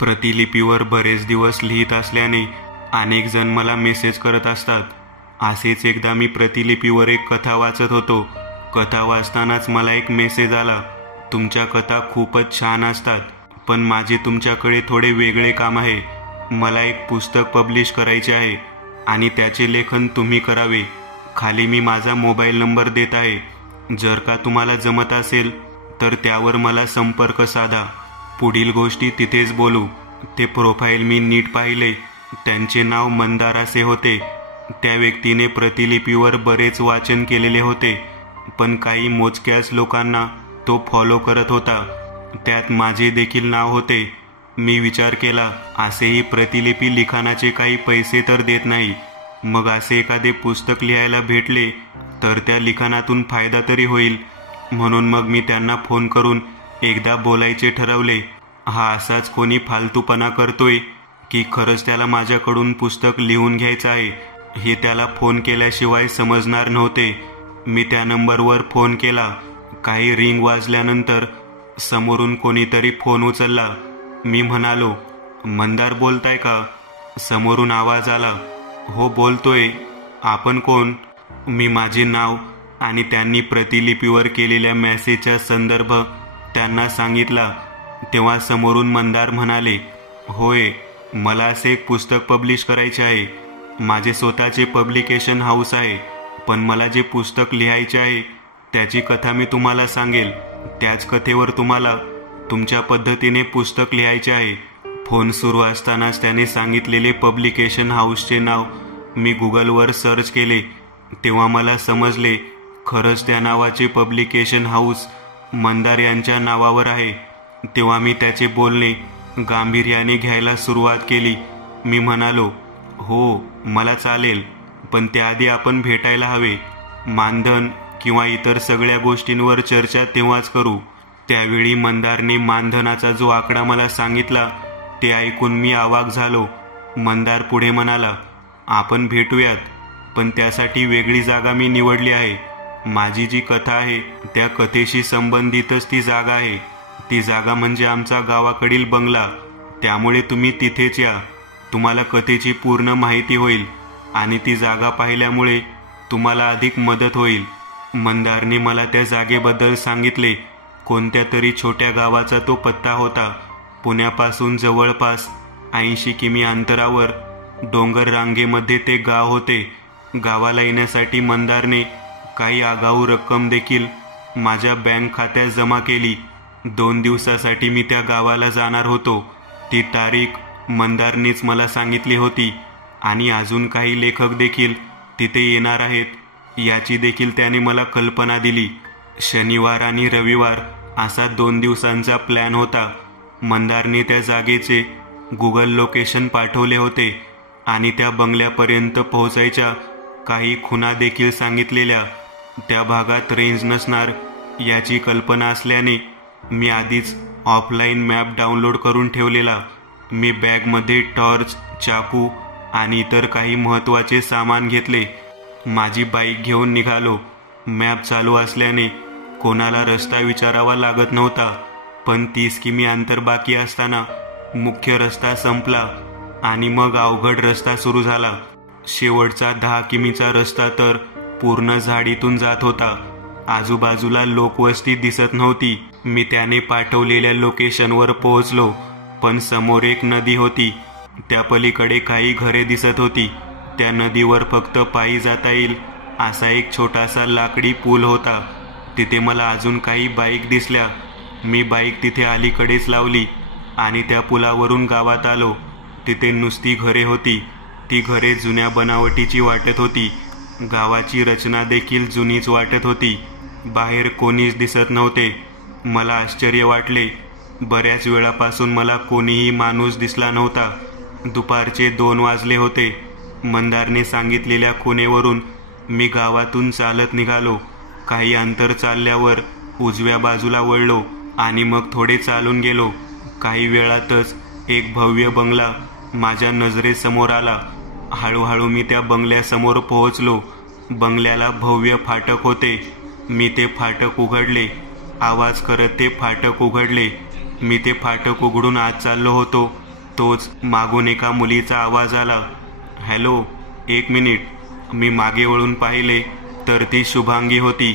प्रतिलिपीवर बरेच दिवस लिहित असल्याने अनेक जण मला मेसेज करत असतात। असेच एकदा मी प्रतिलिपीवर एक कथा वाचत होतो। कथा वाचतानाच मला एक मेसेज आला, तुमच्या कथा खूपच छान असतात, पण माझे तुमच्याकडे थोडे वेगळे काम आहे। मला एक पुस्तक पब्लिश करायचे आहे आणि त्याचे लेखन तुम्ही करावे। खाली मी माझा मोबाईल नंबर देत आहे, जर का तुम्हाला जमत असेल तर त्यावर मला संपर्क साधा। पुढील गोष्टी तिथेच बोलू। ते प्रोफाईल मी नीट पाहिले, त्यांचे नाव मंदार असे होते। त्या व्यक्तीने प्रतिलिपीवर बरेच वाचन केलेले होते, पण काही मोजक्याच लोकांना तो फॉलो करत होता। त्यात माझे देखील नाव होते। मी विचार केला, असेही प्रतिलिपी लिखाणाचे काही पैसे तर देत नाही, मग असे एखादे पुस्तक लिहायला भेटले तर त्या लिखाणातून फायदा तरी होईल। म्हणून मग मी त्यांना फोन करून एकदा बोलायचे ठरवले। हा असाच कोणी फालतूपणा करतोय की खरंच त्याला माझ्याकडून पुस्तक लिहून घ्यायचं आहे हे त्याला फोन केल्याशिवाय समजणार नव्हते। मी त्या नंबरवर फोन केला। काही रिंग वाजल्यानंतर समोरून कोणीतरी फोन उचलला। मी म्हणालो, मंदार बोलताय का? समोरून आवाज आला, हो बोलतोय, आपण कोण? मी माझे नाव आणि त्यांनी प्रतिलिपीवर केलेल्या मेसेजचा संदर्भ त्यांना सांगितला। तेव्हा समोरून मंदार म्हणाले, होय, मला असे एक पुस्तक पब्लिश करायचे आहे। माझे स्वतःचे पब्लिकेशन हाऊस आहे, पण मला जे पुस्तक लिहायचे आहे त्याची कथा मी तुम्हाला सांगेल। त्याच कथेवर तुम्हाला तुमच्या पद्धतीने पुस्तक लिहायचे आहे। फोन सुरू असतानाच त्याने सांगितलेले पब्लिकेशन हाऊसचे नाव मी गुगलवर सर्च केले। तेव्हा मला समजले, खरंच त्या नावाचे पब्लिकेशन हाऊस मंदार यांच्या नावावर आहे। तेव्हा मी त्याचे बोलणे गांभीर्याने घ्यायला सुरुवात केली। मी म्हणालो, हो मला चालेल, पण त्याआधी आपण भेटायला हवे। मानधन किंवा इतर सगळ्या गोष्टींवर चर्चा तेव्हाच करू। त्यावेळी मंदारने मानधनाचा जो आकडा मला सांगितला ते ऐकून मी अवाक झालो। मंदार पुढे म्हणाला, आपण भेटूयात, पण त्यासाठी वेगळी जागा मी निवडली आहे। माझी जी कथा आहे त्या कथेशी संबंधितच ती जागा आहे। ती जागा म्हणजे आमचा गावाकडील बंगला। त्यामुळे तुम्ही तिथेच या, तुम्हाला कथेची पूर्ण माहिती होईल आणि ती जागा पाहिल्यामुळे तुम्हाला अधिक मदत होईल। मंदारने मला त्या जागेबद्दल सांगितले। कोणत्या तरी छोट्या गावाचा तो पत्ता होता। पुण्यापासून जवळपास 80 किमी अंतरावर डोंगर रांगेमध्ये ते गाव होते। गावाला येण्यासाठी मंदारने काही आगाऊ रक्कम देखील माझ्या बँक खात्यात जमा केली। 2 दिवसासाठी मी त्या गावाला जाणार होतो। ती तारीख मंदारनेच मला सांगितली होती आणि अजून काही लेखक देखील तिथे येणार आहेत याची देखील त्याने मला कल्पना दिली। शनिवार आणि रविवार असा 2 दिवसांचा प्लॅन होता। मंदारने त्या जागेचे गुगल लोकेशन पाठवले होते आणि त्या बंगल्यापर्यंत पोहोचायच्या काही खुणा देखील सांगितलेल्या। त्या भागात रेंज नसणार याची कल्पना असल्याने मी आधीच ऑफलाईन मॅप डाउनलोड करून ठेवलेला। मी बॅगमध्ये टॉर्च, चाकू आणि इतर काही महत्त्वाचे सामान घेतले। माझी बाईक घेऊन निघालो। मॅप चालू असल्याने कोणाला रस्ता विचारावा लागत नव्हता, पण 30 किमी अंतर बाकी असताना मुख्य रस्ता संपला आणि मग अवघड रस्ता सुरू झाला। शेवटचा 10 किमीचा रस्ता तर पूर्ण झाडीतून जात होता। आजूबाजूला लोकवस्ती दिसत नव्हती। मी त्याने पाठवलेल्या लोकेशनवर पोहोचलो, पण समोर एक नदी होती। त्या पलीकडे काही घरे दिसत होती। त्या नदीवर फक्त पायी जाता येईल असा एक छोटासा लाकडी पूल होता। तिथे मला अजून काही बाईक दिसल्या। मी बाईक तिथे अलीकडेच लावली आणि त्या पुलावरून गावात आलो। तिथे नुसती घरे होती। ती घरे जुन्या बनावटीची वाटत होती। गावाची रचना देखील जुनीच वाटत होती। बाहेर कोणीच दिसत नव्हते। मला आश्चर्य वाटले, बऱ्याच वेळापासून मला कोणीही माणूस दिसला नव्हता। दुपारचे 2 वाजले होते। मंदारने सांगितलेल्या खुणेवरून मी गावातून चालत निघालो। काही अंतर चालल्यावर उजव्या बाजूला वळलो आणि मग थोडे चालून गेलो। काही वेळातच एक भव्य बंगला माझ्या नजरेसमोर आला। हळूहळू मी त्या बंगल्यासमोर पोहोचलो। बंगल्याला भव्य फाटक होते। मी ते फाटक उघडले। आवाज करत ते फाटक उघडले। मी ते फाटक उघडून आत चाललो होतो तोच मागून एका मुलीचा आवाज आला, हॅलो, 1 मिनिट. मी मागे वळून पाहिले तर ती शुभांगी होती.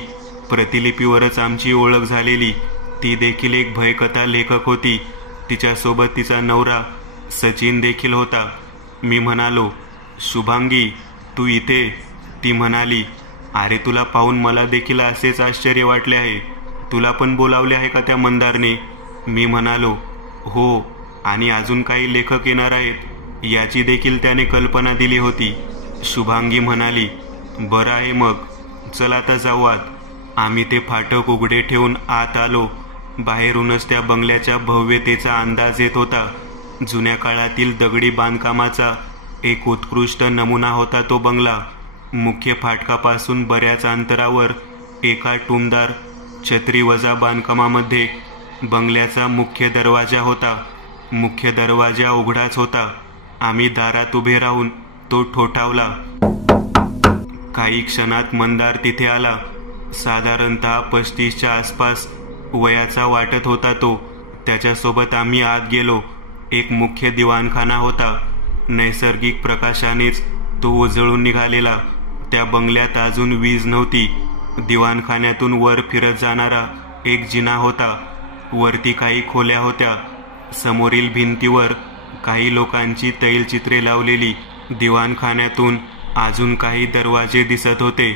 प्रतिलिपीवरच आमची ओळख झालेली. ती देखील एक भयकथा लेखक होती. तिच्यासोबत तिचा नवरा सचिन देखील होता. मी म्हणालो, शुभांगी, तू इथे? ती म्हणाली, अरे तुला पाहून मला देखील असेच आश्चर्य वाटले आहे. तुला पण बोलावले आहे का त्या मंदारने? मी म्हणालो, हो, आणि अजून काही लेखक येणार आहेत याची देखील त्याने कल्पना दिली होती. शुभांगी म्हणाली, बरं आहे मग, चल आता जाऊ आत. आम्ही ते फाटक उघडे ठेवून आत आलो. बाहेरूनच त्या बंगल्याच्या भव्यतेचा अंदाज येत होता. जुन्या काळातील दगडी बांधकामाचा एक उत्कृष्ट नमुना होता तो बंगला. मुख्य फाटकापासून बऱ्याच अंतरावर एका टुमदार छत्रीवजा बांधकामामध्ये बंगल्याचा मुख्य दरवाजा होता. मुख्य दरवाजा उघडाच होता. आम्ही दारात उभे राहून तो ठोठावला. काही क्षणात मंदार तिथे आला. साधारणतः 35च्या आसपास वयाचा वाटत होता तो. त्याच्यासोबत आम्ही आत गेलो. एक मुख्य दिवाणखाना होता. नैसर्गिक प्रकाशानेच तो उजळून निघालेला. त्या बंगल्यात अजून वीज नव्हती. दिवाणखान्यातून वर फिरत जाणारा एक जिना होता. वरती काही खोल्या होत्या. समोरील भिंतीवर काही लोकांची तैलचित्रे लावलेली. दिवाणखान्यातून अजून काही दरवाजे दिसत होते.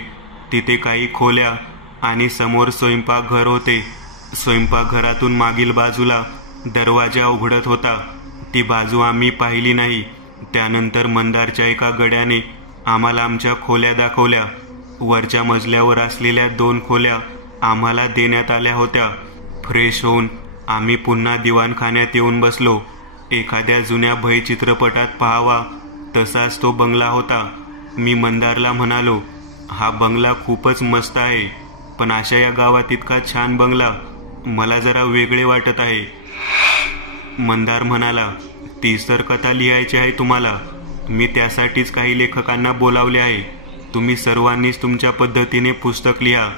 तिथे काही खोल्या आणि समोर स्वयंपाकघर होते. स्वयंपाकघरातून मागील बाजूला दरवाजा उघडत होता. ती बाजू आम्ही पाहिली नाही. त्यानंतर मंदारच्या एका गड्याने आम्हाला आमच्या खोल्या दाखवल्या. वरच्या मजल्यावर असलेल्या 2 खोल्या आम्हाला देण्यात आल्या होत्या. फ्रेश होऊन आम्ही पुन्हा दिवाणखान्यात येऊन बसलो. एखाद्या जुन्या भय चित्रपटात पाहावा तसाच तो बंगला होता. मी मंदारला म्हणालो, हा बंगला खूपच मस्त आहे, पण अशा या गावात इतका छान बंगला मला जरा वेगळे वाटत आहे. मंदार म्हणाला, तीच तर कथा लिहायची आहे तुम्हाला. मी त्यासाठीच काही लेखकांना बोलावले आहे. तुम्ही सर्वांनीच तुमच्या पद्धतीने पुस्तक लिहा.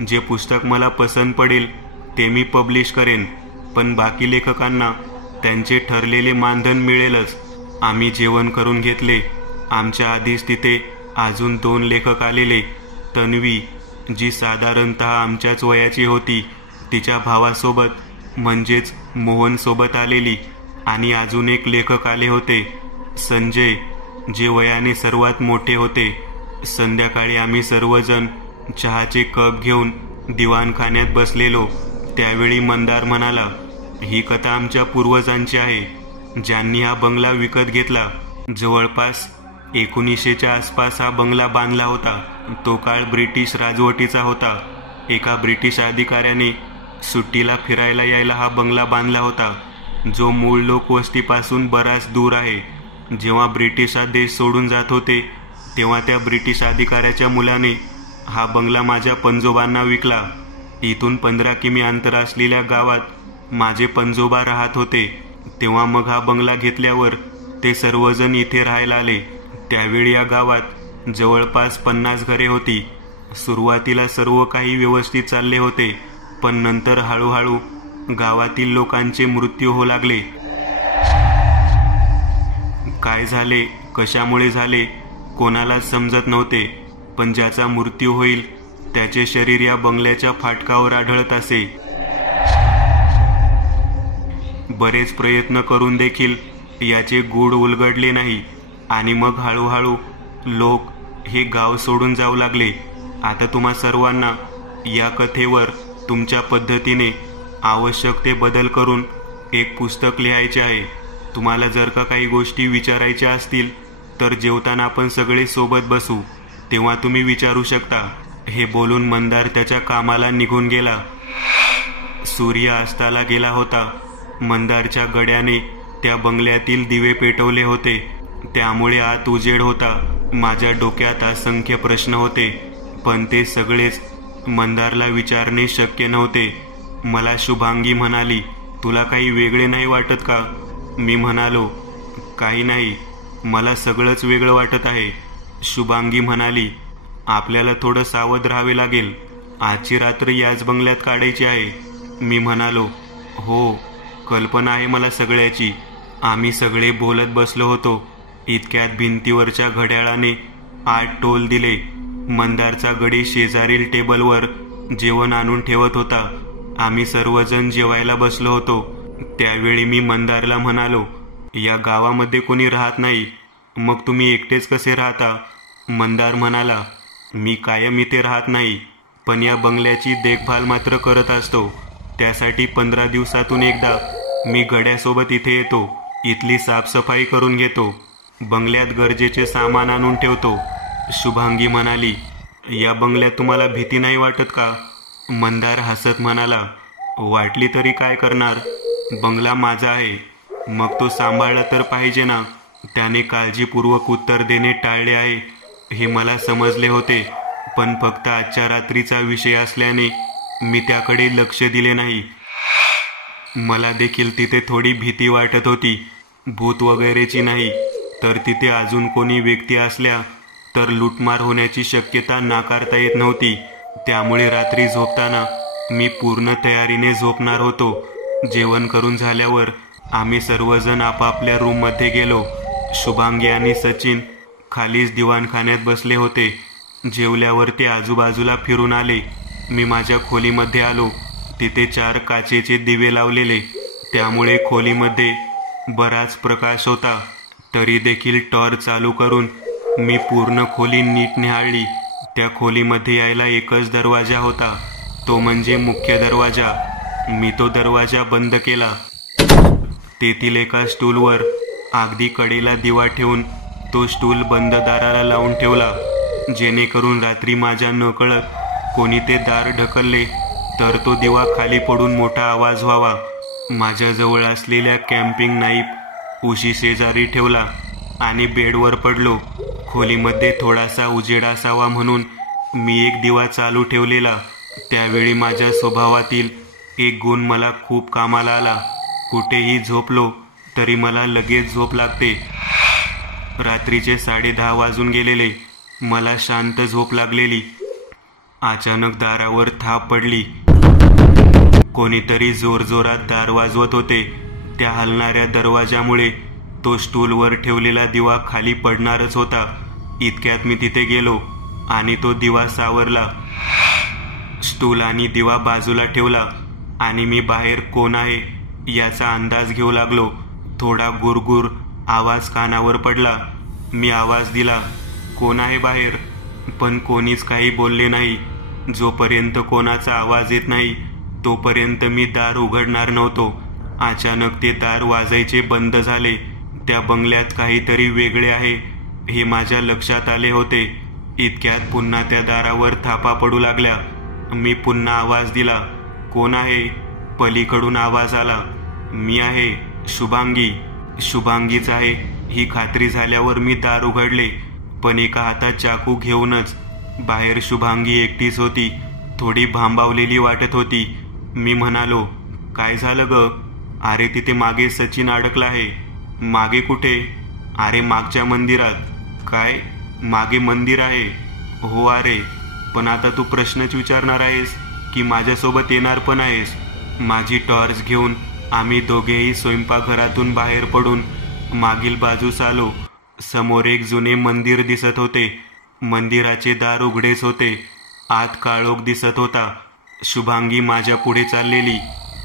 जे पुस्तक मला पसंत पडेल ते मी पब्लिश करेन, पण बाकी लेखकांना त्यांचे ठरलेले मानधन मिळेलच. आम्ही जेवण करून घेतले. आमच्या आधीच तिथे अजून 2 लेखक आलेले. तन्वी, जी साधारणतः आमच्याच वयाची होती, तिच्या भावासोबत म्हणजेच मोहनसोबत आलेली, आणि अजून एक लेखक आले होते, संजय, जे वयाने सर्वात मोठे होते. संध्याकाळी आम्ही सर्वजण चहाचे कप घेऊन दिवाणखान्यात बसलेलो. त्यावेळी मंदार म्हणाला, ही कथा आमच्या पूर्वजांची आहे, ज्यांनी हा बंगला विकत घेतला. जवळपास 1900च्या आसपास हा बंगला बांधला होता. तो काळ ब्रिटिश राजवटीचा होता. एका ब्रिटिश अधिकाऱ्याने सुट्टीला फिरायला यायला हा बंगला बांधला होता, जो मूळ लोकवस्तीपासून बराच दूर आहे. जेव्हा ब्रिटिश हा देश सोडून जात होते तेव्हा त्या ब्रिटिश अधिकाऱ्याच्या मुलाने हा बंगला माझ्या पंजोबांना विकला. इथून 15 किमी अंतर असलेल्या गावात माझे पंजोबा राहत होते. तेव्हा मग हा बंगला घेतल्यावर ते सर्वजण इथे राहायला आले. त्यावेळी या गावात जवळपास 50 घरे होती. सुरुवातीला सर्व काही व्यवस्थित चालले होते, पण नंतर हळूहळू गावातील लोकांचे मृत्यू होऊ लागले. काय झाले, कशामुळे झाले, कोणालाच समजत नव्हते. पण ज्याचा मृत्यू होईल त्याचे शरीर या बंगल्याच्या फाटकावर आढळत असे. बरेच प्रयत्न करून देखील याचे गूढ उलगडले नाही, आणि मग हळूहळू लोक हे गाव सोडून जाऊ लागले. आता तुम्हा सर्वांना या कथेवर तुमच्या पद्धतीने आवश्यक ते बदल करून एक पुस्तक लिहायचे आहे. तुम्हाला जर का काही गोष्टी विचारायच्या असतील तर जेवताना आपण सगळे सोबत बसू, तेव्हा तुम्ही विचारू शकता. हे बोलून मंदार त्याच्या कामाला निघून गेला. सूर्य अस्ताला गेला होता. मंदारच्या गड्याने त्या बंगल्यातील दिवे पेटवले होते, त्यामुळे आत उजेड होता. माझ्या डोक्यात असंख्य प्रश्न होते, पण ते सगळेच मंदारला विचारणे शक्य नव्हते. मला शुभांगी म्हणाली, तुला काही वेगळे नाही वाटत का? मी म्हणालो, काही नाही, मला सगळंच वेगळं वाटत आहे. शुभांगी म्हणाली, आपल्याला थोडं सावध राहावे लागेल. आजची रात्र याच बंगल्यात काढायची आहे. मी म्हणालो, हो, कल्पना आहे मला सगळ्याची. आम्ही सगळे बोलत बसलो होतो. इतक्यात भिंतीवरच्या घड्याळाने 8 टोल दिले. मंदारचा गडी शेजारील टेबलवर जेवण आणून ठेवत होता. आम्ही सर्वजण जेवायला बसलो होतो. त्यावेळी मी मंदारला म्हणालो, या गावामध्ये कोणी राहत नाही, मग तुम्ही एकटेच कसे राहता? मंदार म्हणाला, मी कायम इथे राहत नाही, पण या बंगल्याची देखभाल मात्र करत असतो. त्यासाठी 15 दिवसातून एकदा मी गड्यासोबत इथे येतो. इथली साफसफाई करून घेतो. बंगल्यात गरजेचे सामान आणून ठेवतो. शुभांगी म्हणाली, या बंगल्यात तुम्हाला भीती नाही वाटत का? मंदार हसत म्हणाला, वाटली तरी काय करणार, बंगला माझा आहे, मग तो सांभाळला तर पाहिजे ना. त्याने काळजीपूर्वक उत्तर देणे टाळले आहे हे मला समजले होते, पण फक्त आजच्या रात्रीचा विषय असल्याने मी त्याकडे लक्ष दिले नाही. मला देखील तिथे थोडी भीती वाटत होती. भूत वगैरेची नाही, तर तिथे अजून कोणी व्यक्ती असल्या तर लूटमार होण्याची शक्यता नाकारता येत नव्हती. त्यामुळे रात्री झोपताना मी पूर्ण तयारीने झोपणार होतो. जेवण करून झाल्यावर आम्ही सर्वजण आपापल्या रूममध्ये गेलो. शुभांगी आणि सचिन खालीच दिवाणखान्यात बसले होते. जेवल्यावर ते आजूबाजूला फिरून आले. मी माझ्या खोलीमध्ये आलो. तिथे 4 काचेचे दिवे लावलेले, त्यामुळे खोलीमध्ये बराच प्रकाश होता. तरी देखील टॉर्च चालू करून मी पूर्ण खोली नीट निहाळली. त्या खोलीमध्ये यायला एकच दरवाजा होता, तो म्हणजे मुख्य दरवाजा. मी तो दरवाजा बंद केला. तेथील एका स्टूलवर अगदी कडेला दिवा ठेवून तो स्टूल बंद दाराला लावून ठेवला, जेणेकरून रात्री माझ्या नकळत कोणी ते दार ढकलले तर तो दिवा खाली पडून मोठा आवाज व्हावा. माझ्याजवळ असलेल्या कॅम्पिंग नाईफ उशी शेजारी ठेवला आणि बेडवर पडलो. खोलीमध्ये थोडासा उजेड असावा म्हणून मी एक दिवा चालू ठेवलेला. त्यावेळी माझ्या स्वभावातील एक गुण मला खूप कामाला आला. कुठेही झोपलो तरी मला लगेच झोप लागते. रात्रीचे 10:30 वाजून गेलेले. मला शांत झोप लागलेली. अचानक दारावर थाप पडली. कोणीतरी जोरजोरात दार वाजवत होते. त्या हलणाऱ्या दरवाजामुळे तो स्टूलवर ठेवलेला दिवा खाली पडणारच होता. इतक्यात मी तिथे गेलो आणि तो दिवा सावरला. स्टूल आणि दिवा बाजूला ठेवला आणि मी बाहेर कोण आहे याचा अंदाज घेऊ लागलो. थोडा गुरगुर आवाज कानावर पडला. मी आवाज दिला, कोण आहे बाहेर? पण कोणीच काही बोलले नाही. जोपर्यंत कोणाचा आवाज येत नाही तोपर्यंत मी दार उघडणार नव्हतो. अचानक ते दार वाजायचे बंद झाले. त्या बंगल्यात काहीतरी वेगळे आहे हे माझ्या लक्षात आले होते. इतक्यात पुन्हा त्या दारावर थापा पडू लागल्या. मी पुन्हा आवाज दिला, कोण आहे? पलीकडून आवाज आला, मी आहे, शुभांगी. शुभांगीच आहे ही खात्री झाल्यावर मी दार उघडले, पण एका हातात चाकू घेऊनच. बाहेर शुभांगी एकटीच होती. थोडी भांबावलेली वाटत होती. मी म्हणालो, काय झालं ग? अरे तिथे मागे सचिन अडकला आहे. मागे कुठे? अरे मागच्या मंदिरात. काय मागे मंदिर आहे? हो. अरे पण आता तू प्रश्नच विचारणार आहेस की माझ्यासोबत येणार पण आहेस? माझी टॉर्च घेऊन आम्ही दोघेही स्वयंपाकघरातून बाहेर पडून मागील बाजूस आलो. समोर एक जुने मंदिर दिसत होते. मंदिराचे दार उघडेच होते. आत काळोख दिसत होता. शुभांगी माझ्या पुढे चाललेली.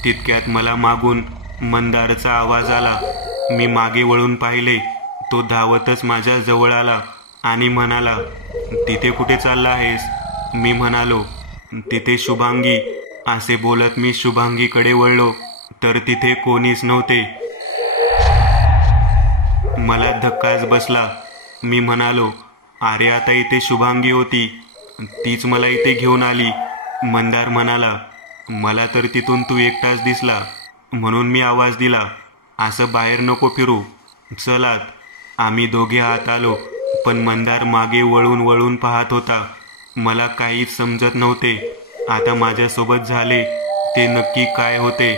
तितक्यात मला मागून मंदारचा आवाज आला. मी मागे वळून पाहिले. तो धावतच माझ्या जवळ आला आणि म्हणाला, तिथे कुठे चालला आहेस? मी म्हणालो, तिथे शुभांगी. असे बोलत मी शुभांगीकडे वळलो तर तिथे कोणीच नव्हते. मला धक्काच बसला. मी म्हणालो, अरे आता इथे शुभांगी होती, तीच मला इथे घेऊन आली. मंदार म्हणाला, मला तर तिथून तू एकटाच दिसला म्हणून मी आवाज दिला. असं बाहेर नको फिरू, चल आत. आम्ही दोघे आत आलो, पण मंदार मागे वळून वळून पाहत होता. मला काहीच समजत नव्हते. आता माझ्यासोबत झाले ते नक्की काय होते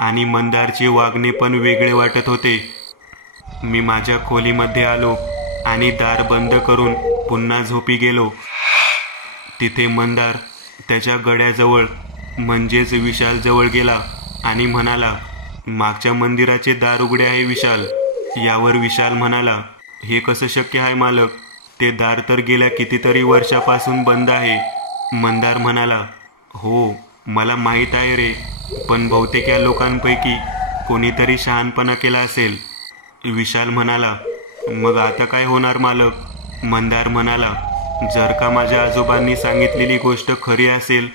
आणि मंदारचे वागणे पण वेगळे वाटत होते. मी माझ्या खोलीमध्ये आलो आणि दार बंद करून पुन्हा झोपी गेलो. तिथे मंदार त्याच्या गड्याजवळ म्हणजेच विशाल जवळ गेला आणि म्हणाला, मागच्या मंदिराचे दार उघडे आहे विशाल. यावर विशाल म्हणाला, हे कसं शक्य आहे मालक? ते दार तर गेल्या कितीतरी वर्षापासून बंद आहे. मंदार म्हणाला, हो मला माहीत आहे रे, पण बहुतेक या लोकांपैकी कोणीतरी शहाणपणा केला असेल. विशाल म्हणाला, मग आता काय होणार मालक? मंदार म्हणाला, जर का माझ्या आजोबांनी सांगितलेली गोष्ट खरी असेल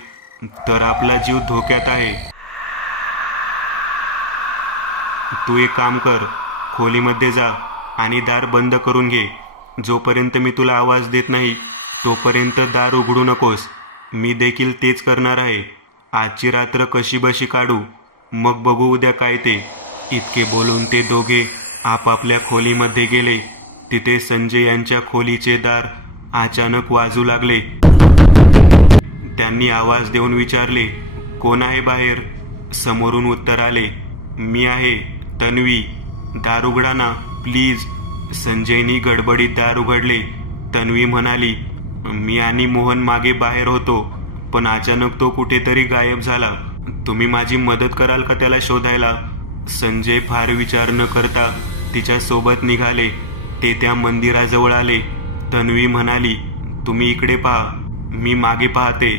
तर आपला जीव धोक्यात आहे. तू एक काम कर, खोलीमध्ये जा आणि दार बंद करून घे. जोपर्यंत मी तुला आवाज देत नाही तोपर्यंत दार उघडू नकोस. मी देखील तेच करणार आहे. आजची रात्र कशी बशी काढू, मग बघू उद्या काय ते. इतके बोलून ते दोघे आपापल्या खोलीमध्ये गेले. तिथे संजय यांच्या खोलीचे दार अचानक वाजू लागले. त्यांनी आवाज देऊन विचारले, कोण आहे बाहेर? समोरून उत्तर आले, मी आहे, तन्वी. दार उघडा ना प्लीज. संजयनी गडबडीत दार उघडले. तन्वी म्हणाली, मी आणि मोहन मागे बाहेर होतो, पण अचानक तो कुठेतरी गायब झाला. तुम्ही माझी मदत कराल का त्याला शोधायला? संजय फार विचार न करता तिच्या सोबत निघाले. ते त्या मंदिराजवळ आले. तन्वी म्हणाली, तुम्ही इकडे पहा, मी मागे पाहते.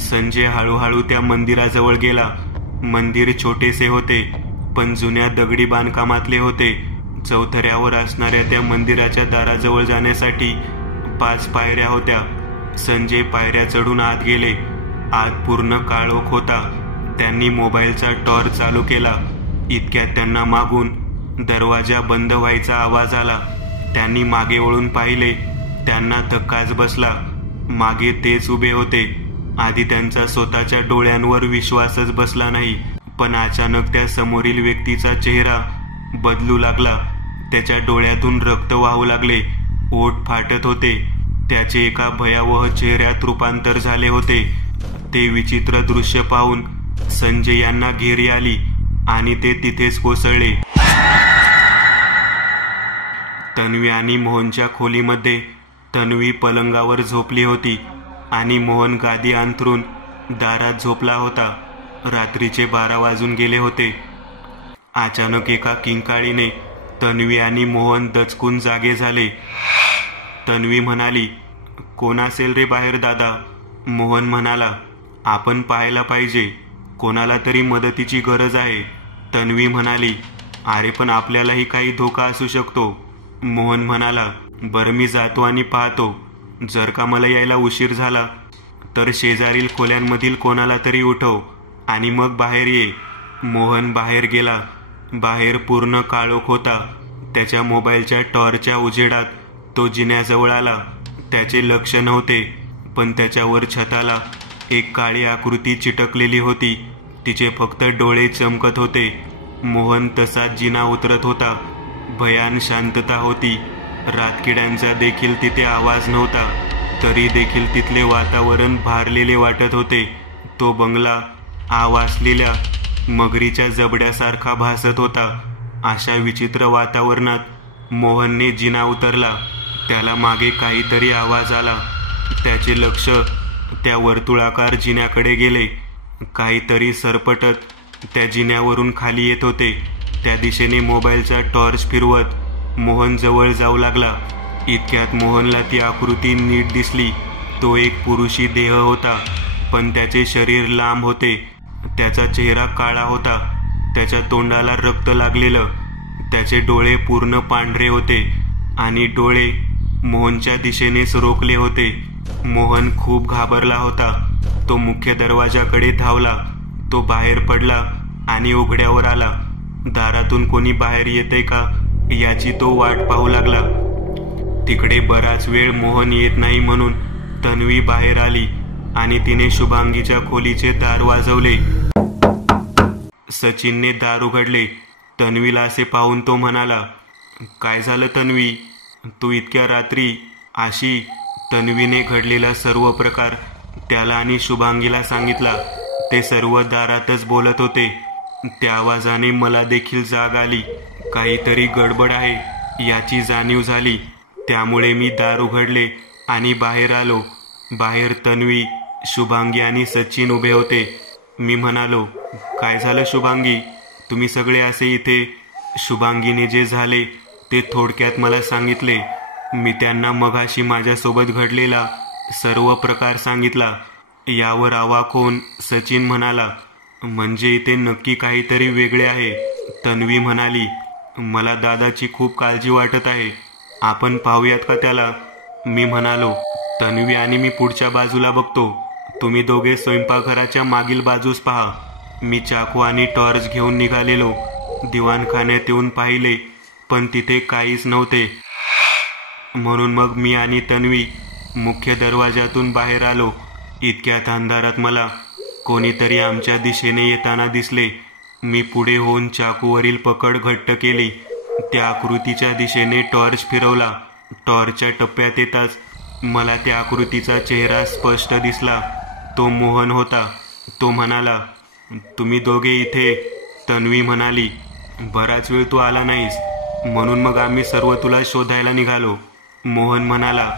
संजय हळूहळू त्या मंदिराजवळ गेला. मंदिर छोटेसे होते, पण जुन्या दगडी बांधकामातले होते. चौथऱ्यावर असणाऱ्या त्या मंदिराच्या दाराजवळ जाण्यासाठी 5 पायऱ्या होत्या. संजय पायऱ्या चढून आत गेले. आत पूर्ण काळोख होता. त्यांनी मोबाईलचा टॉर्च चालू केला. इतक्यात त्यांना मागून दरवाजा बंद व्हायचा आवाज आला. त्यांनी मागे वळून पाहिले. त्यांना धक्काच बसला. मागे तेच उभे होते. आधी त्यांचा स्वतःच्या डोळ्यांवर विश्वासच बसला नाही, पण अचानक त्या समोरील व्यक्तीचा चेहरा बदलू लागला. त्याच्या डोळ्यातून रक्त वाहू लागले. ओठ फाटत होते. त्याचे एका भयावह चेहऱ्यात रूपांतर झाले होते. ते विचित्र दृश्य पाहून संजय यांना घेरी आली आणि ते तिथेच कोसळले. तन्वी आणि मोहनच्या खोलीमध्ये तन्वी पलंगावर झोपली होती आणि मोहन गादी अंथरून दारात झोपला होता. रात्रीचे 12 वाजून गेले होते. अचानक एका किंकाळीने तन्वी आणि मोहन दचकून जागे झाले. तन्वी म्हणाली, कोण असेल रे बाहेर दादा? मोहन म्हणाला, आपण पाहायला पाहिजे, कोणाला तरी मदतीची गरज आहे. तन्वी म्हणाली, अरे पण आपल्यालाही काही धोका असू शकतो. मोहन म्हणाला, बरं मी जातो आणि पाहतो. जर का मला यायला उशीर झाला तर शेजारील खोल्यांमधील कोणाला तरी उठव आणि मग बाहेर ये. मोहन बाहेर गेला. बाहेर पूर्ण काळोख होता. त्याच्या मोबाईलच्या टॉर्चच्या उजेडात तो जिन्याजवळ आला. त्याचे लक्ष नव्हते, पण त्याच्यावर छताला एक काळी आकृती चिटकलेली होती. तिचे फक्त डोळे चमकत होते. मोहन तसाच जिना उतरत होता. भयान शांतता होती. रातकिड्यांचा देखील तिथे आवाज नव्हता. तरी देखील तिथले वातावरण भारलेले वाटत होते. तो बंगला आवासलेल्या मगरीच्या जबड्यासारखा भासत होता. अशा विचित्र वातावरणात मोहनने जिना उतरला. त्याला मागे काहीतरी आवाज आला. त्याचे लक्ष त्या वर्तुळाकार जिन्याकडे गेले. काहीतरी सरपटत त्या जिन्यावरून खाली येत होते. त्या दिशेने मोबाईलचा टॉर्च फिरवत मोहन जवळ जाऊ लागला. इतक्यात मोहनला ती आकृती नीट दिसली. तो एक पुरुषी देह होता, पण त्याचे शरीर लांब होते. त्याचा चेहरा काळा होता. त्याच्या तोंडाला रक्त लागलेलं. त्याचे डोळे पूर्ण पांढरे होते आणि डोळे मोहनच्या दिशेनेच रोखले होते. मोहन खूप घाबरला होता. तो मुख्य दरवाजाकडे धावला. तो बाहेर पडला आणि उघड्यावर आला. दारातून कोणी बाहेर येते का याची तो वाट पाहू लागला. तिकडे बराच वेळ मोहन येत नाही म्हणून तन्वी बाहेर आली आणि तिने शुभांगीच्या खोलीचे दार वाजवले. सचिनने दार उघडले. तन्वीला असे पाहून तो म्हणाला, काय झालं तन्वी, तू इतक्या रात्री अशी? तन्वीने घडलेला सर्व प्रकार त्याला आणि शुभांगीला सांगितला. ते सर्व दारातच बोलत होते. त्या आवाजाने मला देखील जाग आली. काहीतरी गडबड आहे याची जाणीव झाली. त्यामुळे मी दार उघडले आणि बाहेर आलो. बाहेर तन्वी, शुभांगी आणि सचिन उभे होते. मी म्हणालो, काय झालं शुभांगी, तुम्ही सगळे असे इथे? शुभांगीने जे झाले ते थोडक्यात मला सांगितले. मी त्यांना मगाशी माझ्यासोबत घडलेला सर्व प्रकार सांगितला. यावर अवाक होऊन सचिन म्हणाला, म्हणजे इथे नक्की काहीतरी वेगळे आहे. तन्वी म्हणाली, मला दादाची खूप काळजी वाटत आहे. आपण पाहूयात का त्याला? मी म्हणालो, तन्वी आणि मी पुढच्या बाजूला बघतो. तुम्ही दोघे स्वयंपाकघराच्या मागील बाजूस पहा. मी चाकू आणि टॉर्च घेऊन निघालेलो. दिवाणखान्यात येऊन पाहिले, पण तिथे काहीच नव्हते. म्हणून मग मी आणि तन्वी मुख्य दरवाजातून बाहेर आलो. इतक्यात अंधारात मला कोणीतरी आमच्या दिशेने येताना दिसले. मी पुढे होऊन चाकूवरील पकड घट्ट केली. त्या आकृतीच्या दिशेने टॉर्च फिरवला. टॉर्चच्या टप्प्यात येताच मला त्या आकृतीचा चेहरा स्पष्ट दिसला. तो मोहन होता. तो म्हणाला, तुम्ही दोघे इथे? तन्वी म्हणाली, बराच वेळ तू आला नाहीस, म्हणून मग आम्ही सर्व तुला शोधायला निघालो. मोहन म्हणाला,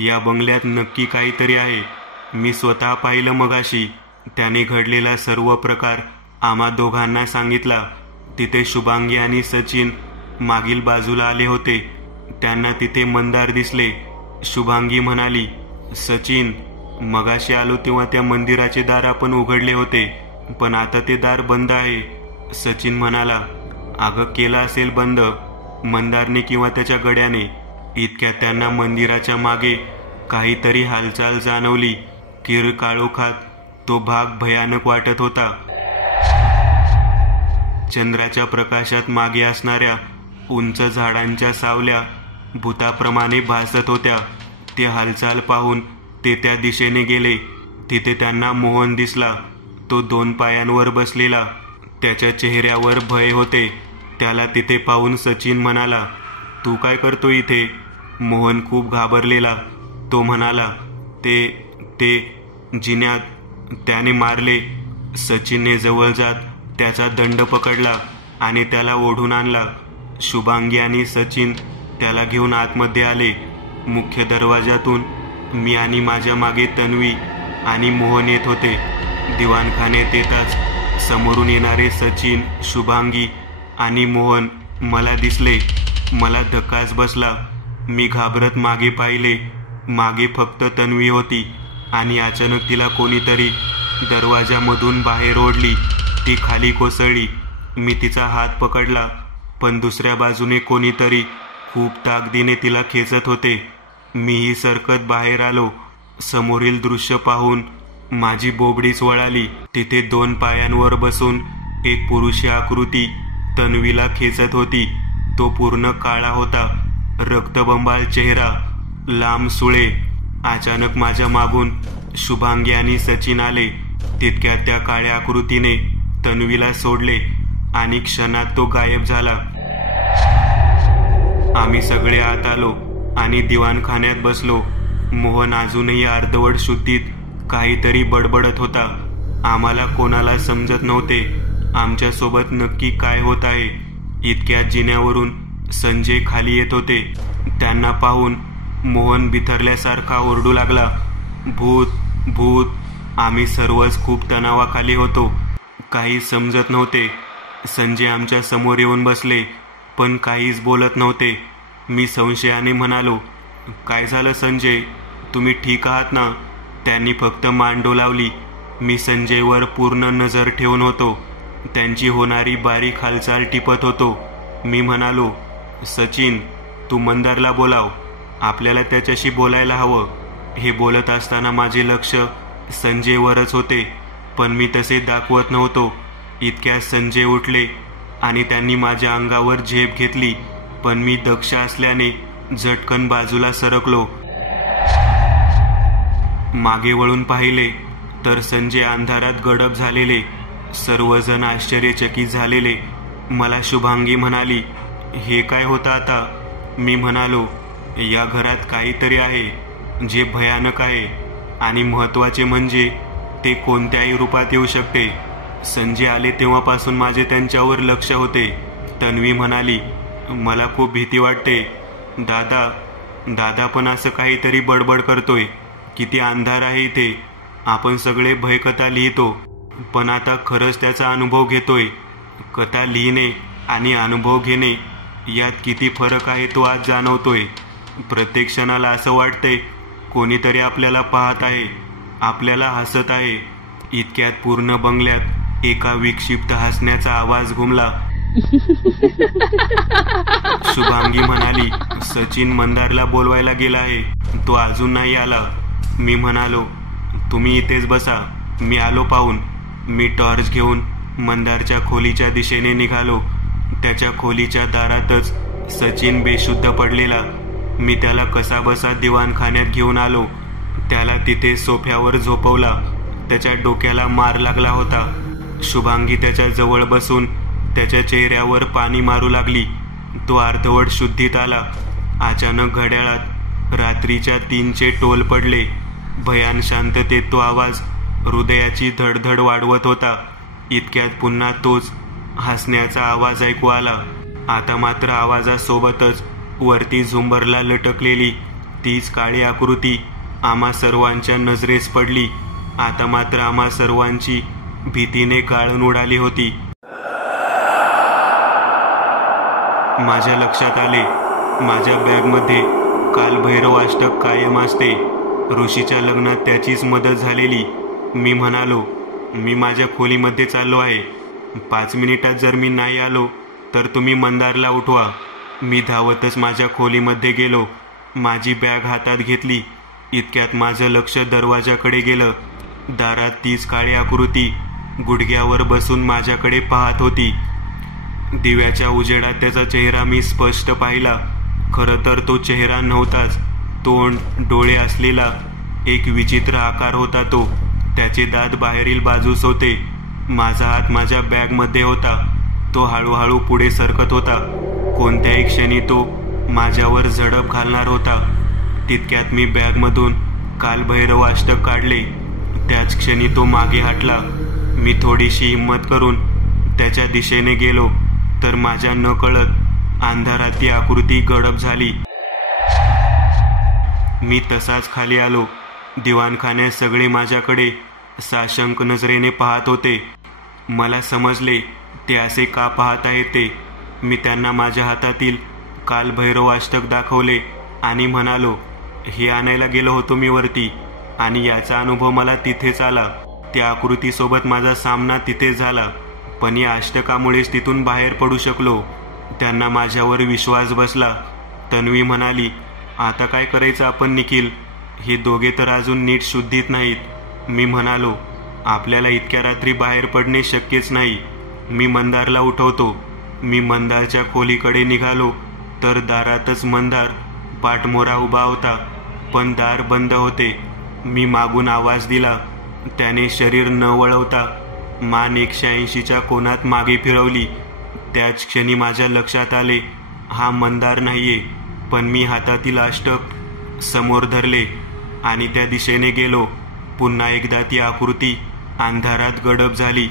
या बंगल्यात नक्की काहीतरी आहे. मी स्वतः पाहिलं मगाशी. त्याने घडलेला सर्व प्रकार आम्हा दोघांना सांगितला. तिथे शुभांगी आणि सचिन मागील बाजूला आले होते. त्यांना तिथे मंदार दिसले. शुभांगी म्हणाली, सचिन, मगाशी आलो तेव्हा त्या मंदिराचे दार आपण उघडले होते, पण आता ते दार बंद आहे. सचिन म्हणाला, अगं केलं असेल बंद, मंदारने किंवा त्याच्या गड्याने. इतक्यात त्यांना मंदिराच्या मागे काहीतरी हालचाल जाणवली. किर काळोखात तो भाग भयानक वाटत होता. चंद्राच्या प्रकाशात मागे असणाऱ्या उंच झाडांच्या सावल्या भूताप्रमाणे भासत होत्या. ते हालचाल पाहून ते त्या दिशेने गेले. तिथे त्यांना मोहन दिसला. तो 2 पायांवर बसलेला. त्याच्या चेहऱ्यावर भय होते. त्याला तिथे पाहून सचिन म्हणाला, तू काय करतो इथे? मोहन खूप घाबरलेला. तो म्हणाला, ते जिन्यात त्याने मारले. सचिनने जवळ जात त्याचा दंड पकडला आणि त्याला ओढून आणला. शुभांगी आणि सचिन त्याला घेऊन आतमध्ये आले. मुख्य दरवाजातून मी आणि माझ्या मागे तन्वी आणि मोहन येत होते. दिवाणखान्यात येताच समोरून येणारे सचिन, शुभांगी आणि मोहन मला दिसले. मला धक्काच बसला. मी घाबरत मागे पाहिले. मागे फक्त तन्वी होती आणि अचानक तिला कोणीतरी दरवाजामधून बाहेर ओढली. ती खाली कोसळली. मी तिचा हात पकडला, पण दुसऱ्या बाजूने कोणीतरी खूप ताकदीने तिला खेचत होते. मीही सरकत बाहेर आलो. समोरील दृश्य पाहून माझी बोबडीच वळाली. तिथे 2 पायांवर बसून एक पुरुषी आकृती तन्वीला खेचत होती. तो पूर्ण काळा होता. रक्तबंबाळ चेहरा, लांब सुळे. अचानक माझ्या मागून शुभांगी आणि सचिन आले. तितक्यात त्या काळ्या आकृतीने तन्वीला सोडले आणि क्षणात तो गायब झाला. आम्ही सगळे आत आलो आणि दिवाणखान्यात बसलो. मोहन अजूनही अर्धवट शुद्धीत काहीतरी बडबडत होता. आम्हाला कोणाला समजत नव्हते आमच्यासोबत नक्की काय होत आहे. इतक्यात जिन्यावरून संजय खाली येत होते. त्यांना पाहून मोहन बिथरल्यासारखा ओरडू लागला, भूत भूत. आम्ही सर्वच खूप तणावाखाली होतो. काही समजत नव्हते. संजय आमच्या समोर येऊन बसले, पण काहीच बोलत नव्हते. मी संशयाने म्हणालो, काय झालं संजय, तुम्ही ठीक आहात ना? त्यांनी फक्त मान डोलावली. मी संजयवर पूर्ण नजर ठेवून होतो. त्यांची होणारी बारीक हालचाल टिपत होतो. मी म्हणालो, सचिन, तू मंदारला बोलाव. आपल्याला त्याच्याशी बोलायला हवं. हे बोलत असताना माझे लक्ष संजयवरच होते, पण मी तसे दाखवत नव्हतो. इतक्यात संजय उठले आणि त्यांनी माझ्या अंगावर झेप घेतली, पण मी दक्ष असल्याने झटकन बाजूला सरकलो. मागे वळून पाहिले तर संजय अंधारात गडप झालेले. सर्वजण आश्चर्यचकित झालेले. मला शुभांगी म्हणाली, हे काय होतं आता? मी म्हणालो, या घरात काहीतरी आहे जे भयानक आहे आणि महत्त्वाचे म्हणजे ते कोणत्याही रूपात येऊ शकते. संजय आले तेव्हापासून माझे त्यांच्यावर लक्ष होते. तन्वी म्हणाली, मला खूप भीती वाटते. दादा पण असं काहीतरी बडबड करतोय. किती अंधार आहे इथे. आपण सगळे भयकथा लिहितो, पण आता खरंच त्याचा अनुभव घेतोय. कथा लिहिणे आणि अनुभव घेणे यात किती फरक आहे तो आज जाणवतोय. प्रत्येक क्षणाला असं वाटतंय कोणीतरी आपल्याला पाहत आहे, आपल्याला हसत आहे. इतक्यात पूर्ण बंगल्यात एका विक्षिप्त हसण्याचा आवाज घुमला. शुभांगी म्हणाली, सचिन मंदारला बोलवायला गेला आहे, तो अजून नाही आला. मी म्हणालो, तुम्ही इथेच बसा, मी आलो पाहून. मी टॉर्च घेऊन मंदारच्या खोलीच्या दिशेने निघालो. त्याच्या खोलीच्या दारातच सचिन बेशुद्ध पडलेला. मी त्याला कसाबसा दिवाणखान्यात घेऊन आलो. त्याला तिथे सोफ्यावर झोपवला. त्याच्या डोक्याला मार लागला होता. शुभांगी त्याच्या जवळ बसून त्याच्या चेहऱ्यावर पाणी मारू लागली. तो अर्धवट शुद्धीत आला. अचानक घड्याळात रात्रीच्या 3चे टोल पडले. भयान शांततेत तो आवाज हृदयाची धडधड वाढवत होता. इतक्यात पुन्हा तोच हसण्याचा आवाज ऐकू आला. आता मात्र आवाजासोबतच वरती झुंबरला लटकलेली तीच काळी आकृती आम्हा सर्वांच्या नजरेस पडली. आता मात्र आम्हा सर्वांची भीतीने गाळून उडाली होती. माझ्या लक्षात आले, माझ्या बॅगमध्ये कालभैरवाष्टक कायम असते. ऋषीच्या लग्नात त्याचीच मदत झालेली. मी म्हणालो, मी माझ्या खोलीमध्ये चाललो आहे. 5 मिनिटात जर मी नाही आलो तर तुम्ही मंदारला उठवा. मी धावतच माझ्या खोलीमध्ये गेलो. माझी बॅग हातात घेतली. इतक्यात माझं लक्ष दरवाजाकडे गेलं. दारात तीच काळी आकृती गुडघ्यावर बसून माझ्याकडे पाहत होती. दिव्याच्या उजेडात त्याचा चेहरा मी स्पष्ट पाहिला. खरं तर तो चेहरा नव्हताच. तोंड, डोळे असलेला एक विचित्र आकार होता तो. त्याचे दात बाहेरील बाजूस होते. माझा हात माझ्या बॅगमध्ये होता. तो हळूहळू पुढे सरकत होता. कोणत्याही क्षणी तो माझ्यावर झडप घालणार होता. तितक्यात मी बॅगमधून कालभैरवाष्टक काढले. त्याच क्षणी तो मागे हटला. मी थोडीशी हिंमत करून त्याच्या दिशेने गेलो तर माझ्या नकळत अंधारात ती आकृती गडप झाली. मी तसाच खाली आलो. दिवाणखान्यात सगळे माझ्याकडे साशंक नजरेने पाहत होते. मला समजले ते असे का पाहत आहेत ते. मी त्यांना माझ्या हातातील कालभैरवाष्टक दाखवले आणि म्हणालो, हे आणायला गेलो होतो मी वरती आणि याचा अनुभव मला तिथेच आला. त्या आकृतीसोबत माझा सामना तिथेच झाला, पण या अष्टकामुळेच तिथून बाहेर पडू शकलो. त्यांना माझ्यावर विश्वास बसला. तन्वी म्हणाली, आता काय करायचं आपण निखिल? हे दोघे तर अजून नीट शुद्धीत नाहीत. मी म्हणालो, आपल्याला इतक्या रात्री बाहेर पडणे शक्यच नाही. मी मंदारला उठवतो. मी मंदारच्या खोलीकडे निघालो तर दारातच मंदार पाठमोरा उभा होता, पण दार बंद होते. मी मागून आवाज दिला. त्याने शरीर न वळवता मान 180च्या कोनात मागे फिरवली. त्याच क्षणी माझ्या लक्षात आले, हा मंदार नाहीये. पण मी हातातील अष्टक समोर धरले आणि त्या दिशेने गेलो. पुन्हा एकदा ती आकृती अंधारात गडप झाली.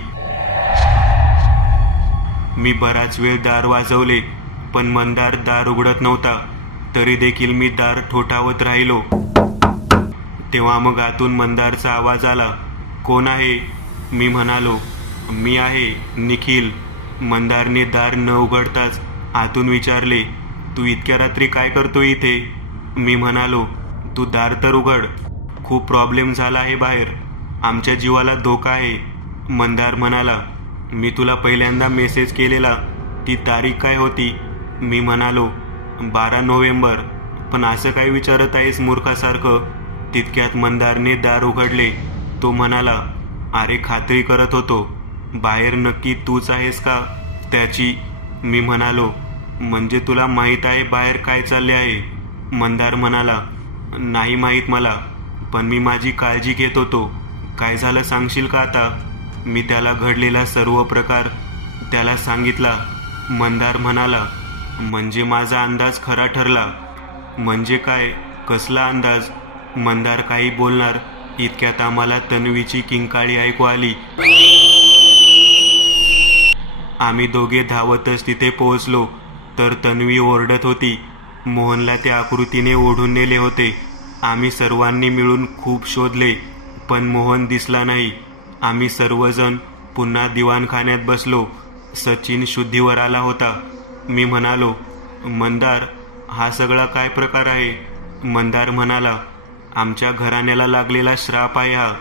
मी बराच वेळ दार वाजवले, पण मंदार दार उघडत नव्हता. तरी देखील मी दार ठोठावत राहिलो. तेव्हा मग आतून मंदारचा आवाज आला, कोण आहे? मी म्हणालो, मी आहे, निखिल. मंदारने दार न उघडताच आतून विचारले, तू इतक्या रात्री काय करतोय इथे? मी म्हणालो, तू दार तर उघड. खूप प्रॉब्लेम झाला आहे बाहेर. आमच्या जीवाला धोका आहे. मंदार म्हणाला, मी तुला पहिल्यांदा मेसेज केलेला ती तारीख काय होती? मी म्हणालो, 12 नोव्हेंबर. पण असं काय विचारत आहेस मूर्खासारखं? तितक्यात मंदारने दार उघडले. तो म्हणाला, अरे खात्री करत होतो, बाहेर नक्की तूच आहेस का त्याची? मी म्हणालो, म्हणजे तुला माहीत आहे बाहेर काय चालले आहे? मंदार म्हणाला, नाही माहीत मला, पण मी माझी काळजी घेत होतो. काय झालं सांगशील का आता? मी त्याला घडलेला सर्व प्रकार त्याला सांगितला. मंदार म्हणाला, म्हणजे माझा अंदाज खरा ठरला? म्हणजे काय? कसला अंदाज? मंदार काही बोलणार इतक्यात आम्हाला तन्वीची किंकाळी ऐकू आली. आम्ही दोघे धावतच तिथे पोहोचलो तर तन्वी ओरडत होती. मोहनला त्या आकृतीने ओढून नेले होते. आम्ही सर्वांनी मिळून खूप शोधले, पण मोहन दिसला नाही. आम्ही सर्वजण पुन्हा दिवाणखान्यात बसलो. सचिन शुद्धीवर आला होता. मी म्हणालो, मंदार, हा सगळा काय प्रकार आहे? मंदार म्हणाला, आमच्या घराण्याला लागलेला श्राप आहे हा.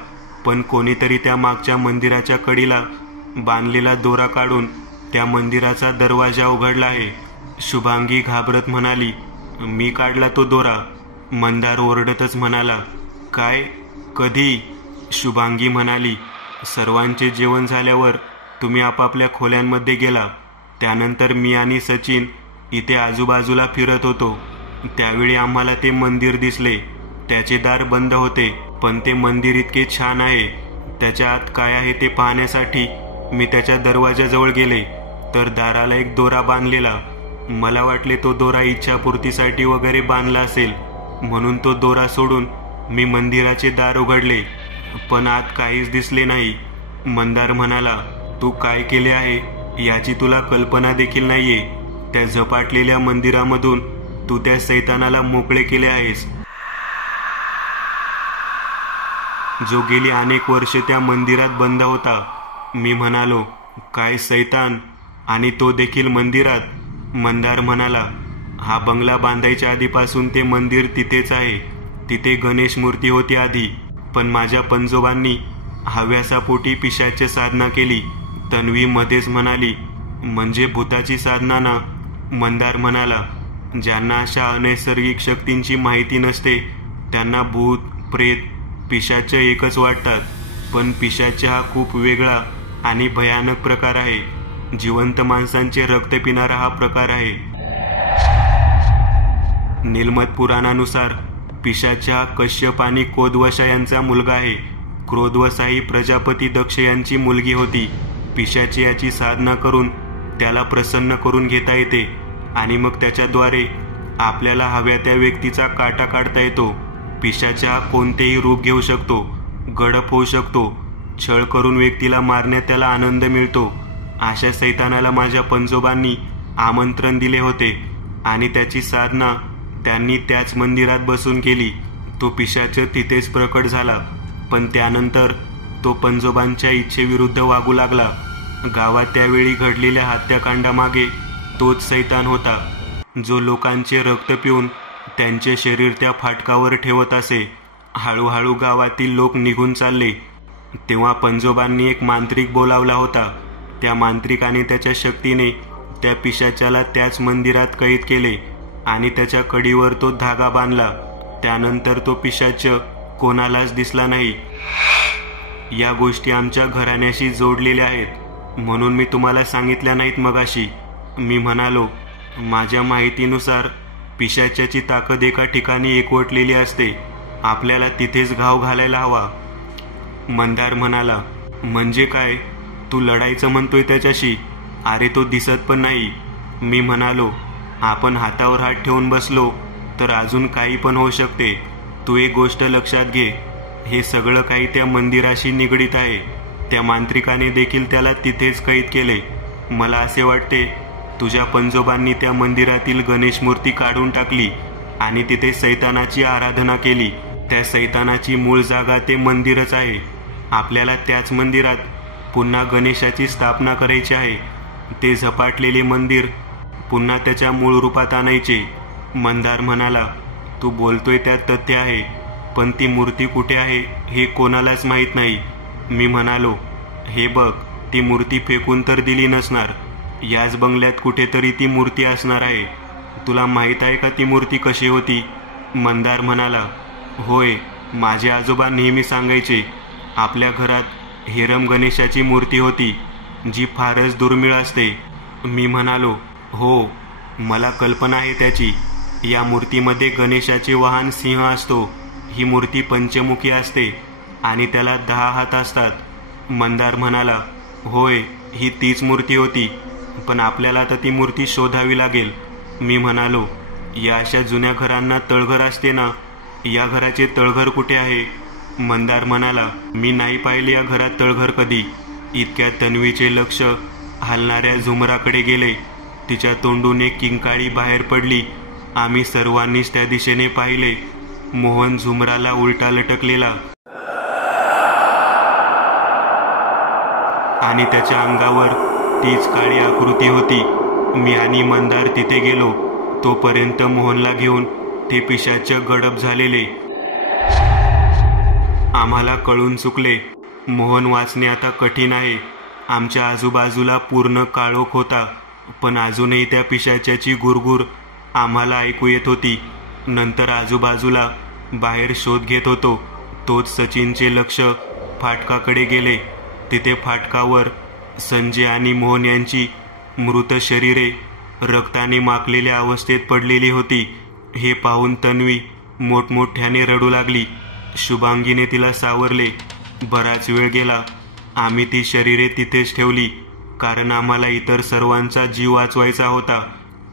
पण कोणीतरी त्या मागच्या मंदिराच्या कडीला बांधलेला दोरा काढून त्या मंदिराचा दरवाजा उघडला आहे. शुभांगी घाबरत म्हणाली, मी काढला तो दोरा? मंदार ओरडतच म्हणाला, काय? कधी? शुभांगी म्हणाली, सर्वांचे जेवण झाल्यावर तुम्ही आपापल्या खोल्यांमध्ये गेला. त्यानंतर मी आणि सचिन इथे आजूबाजूला फिरत होतो. त्यावेळी आम्हाला ते मंदिर दिसले. त्याचे दार बंद होते, पण ते मंदिर इतके छान आहे. त्याच्या आत काय आहे ते पाहण्यासाठी मी त्याच्या दरवाजाजवळ गेले, तर दाराला एक दोरा बांधलेला. मला वाटले तो दोरा इच्छापूर्तीसाठी वगैरे बांधला असेल, म्हणून तो दोरा सोडून मी मंदिराचे दार उघडले, पण आत काहीच दिसले नाही. मंदार म्हणाला, तू काय केले आहे याची तुला कल्पना देखील नाहीये. त्या झपाटलेल्या मंदिरामधून तू त्या सैतानाला मोकळे केले आहेस, जो गेली अनेक वर्ष त्या मंदिरात बंद होता. मी म्हणालो, काय सैतान? आणि तो देखील मंदिरात? मंदार म्हणाला, हा बंगला बांधायच्या आधीपासून ते मंदिर तिथेच आहे. तिथे गणेश मूर्ती होती आधी, पण माझ्या पंजोबांनी हव्यासापोटी पिशाच्य साधना केली. तन्वी मध्येच म्हणाली, म्हणजे भूताची साधना ना? मंदार म्हणाला, ज्यांना अशा अनैसर्गिक शक्तींची माहिती नसते त्यांना भूत, प्रेत, पिशाच्य एकच वाटतात. पण पिशाच्य हा खूप वेगळा आणि भयानक प्रकार आहे. जिवंत माणसांचे रक्त पिणारा हा प्रकार आहे. निलमत पुराणानुसार पिशाच्य हा कश्यप आणि कोदवशा यांचा मुलगा आहे. क्रोधवशा ही प्रजापती दक्ष यांची मुलगी होती. पिशाच्य याची साधना करून त्याला प्रसन्न करून घेता येते आणि मग त्याच्याद्वारे आपल्याला हव्या त्या व्यक्तीचा काटा काढता येतो. पिशाच्य हा कोणतेही रूप घेऊ शकतो, गडप होऊ शकतो. छळ करून व्यक्तीला मारण्यात त्याला आनंद मिळतो. अशा सैतानाला माझ्या पंजोबांनी आमंत्रण दिले होते आणि त्याची साधना त्यांनी त्याच मंदिरात बसून केली. तो पिशाच तिथेच प्रकट झाला, पण त्यानंतर तो पंजोबांच्या इच्छेविरुद्ध वागू लागला. गावात त्यावेळी घडलेल्या हत्याकांडामागे तोच सैतान होता, जो लोकांचे रक्त पिऊन त्यांचे शरीर त्या फाटकावर ठेवत असे. हळूहळू गावातील लोक निघून चालले. तेव्हा पंजोबांनी एक मांत्रिक बोलावला होता. त्या मांत्रिकाने त्याच्या शक्तीने त्या पिशाच्याला त्याच मंदिरात कैद केले आणि त्याच्या कडीवर तो धागा बांधला. त्यानंतर तो पिशाच्य कोणालाच दिसला नाही. या गोष्टी आमच्या घराण्याशी जोडलेल्या आहेत, म्हणून मी तुम्हाला सांगितल्या नाहीत मगाशी. मी म्हणालो, माझ्या माहितीनुसार पिशाच्याची ताकद एका ठिकाणी एकवटलेली असते. आपल्याला तिथेच घाव घालायला हवा. मंदार म्हणाला, म्हणजे काय? तू लढायचं म्हणतोय त्याच्याशी? अरे तो दिसत पण नाही. मी म्हणालो, आपण हातावर हात ठेवून बसलो तर अजून काही पण होऊ शकते. तू एक गोष्ट लक्षात घे, हे सगळं काही त्या मंदिराशी निगडीत आहे. त्या मांत्रिकाने देखील त्याला तिथेच कैद केले. मला असे वाटते तुझ्या पंजोबांनी त्या मंदिरातील गणेश मूर्ती काढून टाकली आणि तिथे सैतानाची आराधना केली. त्या सैतानाची मूळ जागा ते मंदिरच आहे. आपल्याला त्याच मंदिरात पुन्हा गणेशाची स्थापना करायची आहे. ते झपाटलेले मंदिर पुन्हा त्याच्या मूळ रूपात आणायचे. मंदार म्हणाला, तू बोलतोय त्यात तथ्य आहे, पण ती मूर्ती कुठे आहे हे कोणालाच माहीत नाही. मी म्हणालो, हे बघ, ती मूर्ती फेकून तर दिली नसणार. याच बंगल्यात कुठेतरी ती मूर्ती असणार आहे. तुला माहीत आहे का ती मूर्ती कशी होती? मंदार म्हणाला, होय, माझे आजोबा नेहमी सांगायचे. आपल्या घरात हेरम गणेशाची मूर्ती होती, जी फारच दुर्मिळ असते. मी म्हणालो, हो, मला कल्पना आहे त्याची. या मूर्तीमध्ये गणेशाचे वाहन सिंह असतो. ही मूर्ती पंचमुखी असते आणि त्याला 10 हात असतात. मंदार म्हणाला, होय, ही तीच मूर्ती होती, पण आपल्याला आता ती मूर्ती शोधावी लागेल. मी म्हणालो, या अशा जुन्या घरांना तळघर असते ना? या घराचे तळघर कुठे आहे? मंदार म्हणाला, मी नाही पाहिले या घरात तळघर कधी. इतक्या तन्वीचे लक्ष हलणाऱ्या झुमराकडे गेले. तिच्या तोंडून एक किंकाळी बाहेर पडली. आम्ही सर्वांनीच त्या दिशेने पाहिले. मोहन झुमराला उलटा लटकलेला आणि त्याच्या अंगावर तीच काळी आकृती होती. मी आणि मंदार तिथे गेलो. तोपर्यंत मोहनला घेऊन ते पिशाच्य गडप झालेले. आम्हाला कळून चुकले. मोहन वाचणे आता कठीण आहे. आमच्या आजूबाजूला पूर्ण काळोख होता, पण अजूनही त्या पिशाच्याची गुरगुर आम्हाला ऐकू येत होती. नंतर आजूबाजूला बाहेर शोध घेत होतो. तोच सचिनचे लक्ष फाटकाकडे गेले. तिथे फाटकावर संजय आणि मोहन यांची मृत शरीरे रक्ताने माखलेल्या अवस्थेत पडलेली होती. हे पाहून तन्वी मोठमोठ्याने रडू लागली. शुभांगीने तिला सावरले. बराच वेळ गेला. आम्ही ती शरीरे तिथेच ठेवली, कारण आम्हाला इतर सर्वांचा जीव वाचवायचा होता.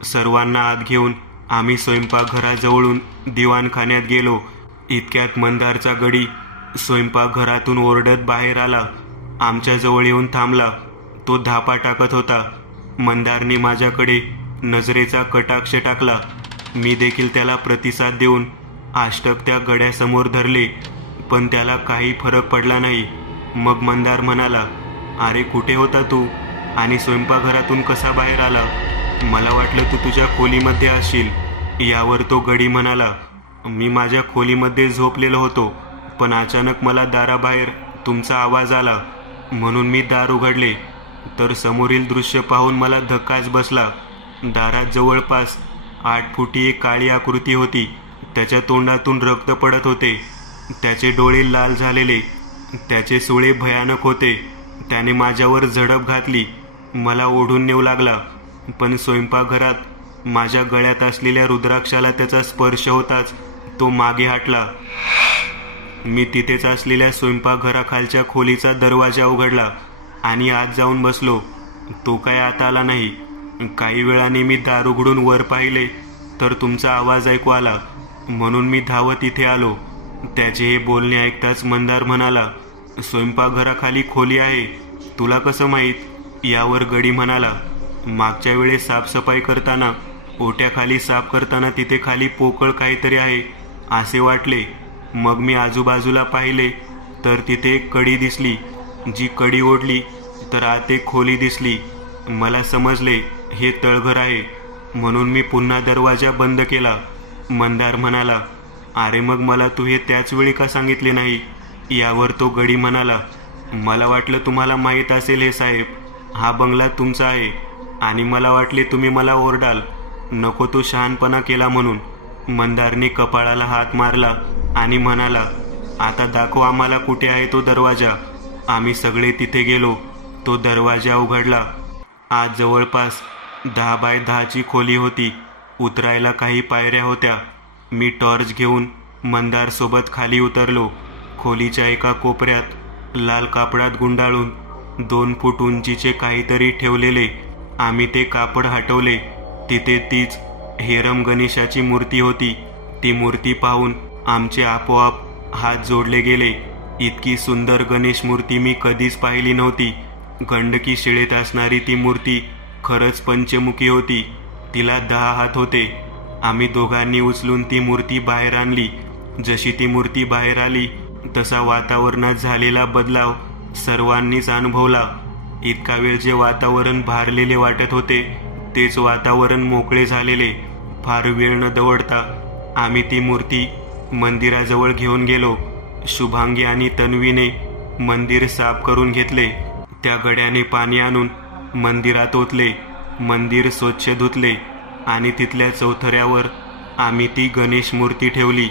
सर्वांना आत घेऊन आम्ही स्वयंपाकघराजवळून दिवाणखान्यात गेलो. इतक्यात मंदारचा गडी स्वयंपाकघरातून ओरडत बाहेर आला. आमच्याजवळ येऊन थांबला. तो धापा टाकत होता. मंदारने माझ्याकडे नजरेचा कटाक्ष टाकला. मी देखील त्याला प्रतिसाद देऊन आष्टक त्या गड्यासमोर धरले, पण त्याला काही फरक पडला नाही. मग मंदार म्हणाला, अरे कुठे होता तू आणि स्वयंपाकघरातून कसा बाहेर आला? मला वाटलं तू तुझ्या खोलीमध्ये असशील. यावर तो गडी म्हणाला, मी माझ्या खोलीमध्ये झोपलेलो होतो, पण अचानक मला दाराबाहेर तुमचा आवाज आला, म्हणून मी दार उघडले. तर समोरील दृश्य पाहून मला धक्काच बसला. दारात जवळपास 8 फुटी एक काळी आकृती होती. त्याच्या तोंडातून रक्त पडत होते. त्याचे डोळे लाल झालेले. त्याचे सुळे भयानक होते. त्याने माझ्यावर झडप घातली. मला ओढून नेऊ लागला, पण स्वयंपाकघरात माझ्या गळ्यात असलेल्या रुद्राक्षाला त्याचा स्पर्श होताच तो मागे हटला. मी तिथेच असलेल्या स्वयंपाकघराखालच्या खोलीचा दरवाजा उघडला आणि आत जाऊन बसलो. तो काय आत आला नाही. काही वेळाने मी दार उघडून वर पाहिले तर तुमचा आवाज ऐकू आला, म्हणून मी धावत इथे आलो. त्याचे हे बोलणे ऐकताच मंदार म्हणाला, स्वयंपाकघराखाली खोली आहे, तुला कसं माहीत? यावर गडी म्हणाला, मागच्या वेळेस साफसफाई करताना ओट्याखाली साफ करताना तिथे खाली पोकळ काहीतरी आहे असे वाटले. मग मी आजूबाजूला पाहिले तर तिथे एक कडी दिसली. जी कडी ओढली तर आत एक खोली दिसली. मला समजले हे तळघर आहे, म्हणून मी पुन्हा दरवाजा बंद केला. मंदार म्हणाला, अरे मग मला तू हे त्याच वेळी का सांगितले नाही? यावर तो गडी म्हणाला, मला वाटलं तुम्हाला माहीत असेल हे साहेब, हा बंगला तुमचा आहे आणि मला वाटले तुम्ही मला ओरडाल, नको तो शहाणपणा केला म्हणून. मंदारने कपाळाला हात मारला आणि म्हणाला, आता दाखव आम्हाला कुठे आहे तो दरवाजा. आम्ही सगळे तिथे गेलो. तो दरवाजा उघडला. आज जवळपास 10 बाय 10ची खोली होती. उतरायला काही पायऱ्या होत्या. मी टॉर्च घेऊन मंदार सोबत खाली उतरलो. खोलीच्या एका कोपऱ्यात लाल कापडात गुंडाळून 2 फूट उंचीचे काहीतरी ठेवलेले. आम्ही ते कापड हटवले. तिथे तीच हेरम गणेशाची मूर्ती होती. ती मूर्ती पाहून आमचे आपोआप हात जोडले गेले. इतकी सुंदर गणेश मूर्ती मी कधीच पाहिली नव्हती. गंडकी शिळेत असणारी ती मूर्ती खरंच पंचमुखी होती. तिला 10 हात होते. आम्ही दोघांनी उचलून ती मूर्ती बाहेर आणली. जशी ती मूर्ती बाहेर आली तसा वातावरणात झालेला बदलाव सर्वांनीच अनुभवला. इतका वेळ जे वातावरण भारलेले वाटत होते तेच वातावरण मोकळे झालेले. फार वेळ न दवडता आम्ही ती मूर्ती मंदिराजवळ घेऊन गेलो. शुभांगी आणि तन्वीने मंदिर साफ करून घेतले. त्या गड्याने पाणी आणून मंदिरात ओतले. मंदिर स्वच्छ धुतले आणि तिथल्या चौथऱ्यावर आम्ही ती गणेश मूर्ती ठेवली.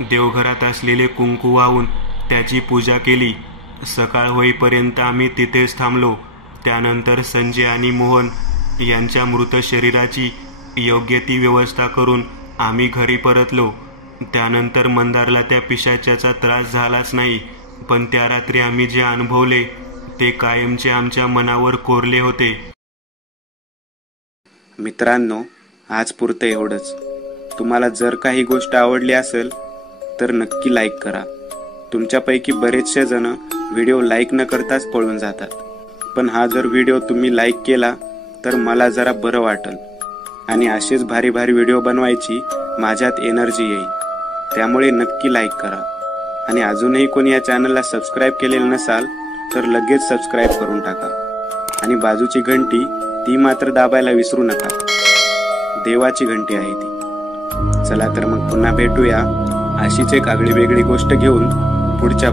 देवघरात असलेले कुंकू वाहून त्याची पूजा केली. सकाळ होईपर्यंत आम्ही तिथेच थांबलो. त्यानंतर संजय आणि मोहन यांच्या मृत शरीराची योग्य ती व्यवस्था करून आम्ही घरी परतलो. त्यानंतर मंदारला त्या पिशाच्याचा त्रास झालाच नाही, पण त्या रात्री आम्ही जे अनुभवले ते कायमचे आमच्या मनावर कोरले होते. मित्रांनो, आज पुरतं एवढंच. तुम्हाला जर काही गोष्ट आवडली असेल तर नक्की लाईक करा. तुमच्यापैकी बरेचसे जण व्हिडिओ लाईक न करताच पळून जातात, पण हा जर व्हिडिओ तुम्ही लाईक केला तर मला जरा बरं वाटेल आणि असेच भारी भारी व्हिडिओ बनवायची माझ्यात एनर्जी येईल. त्यामुळे नक्की लाईक करा. आणि अजूनही कोणी या चॅनलला सबस्क्राईब केलेलं नसाल तर लगेच सबस्क्राईब करून टाका आणि बाजूची घंटी ती मात्र दाबायला विसरू नका. देवाची घंटी आहे ती. चला तर मग पुन्हा भेटूया अशीच एक आगळी वेगळी गोष्ट घेऊन पुढच्या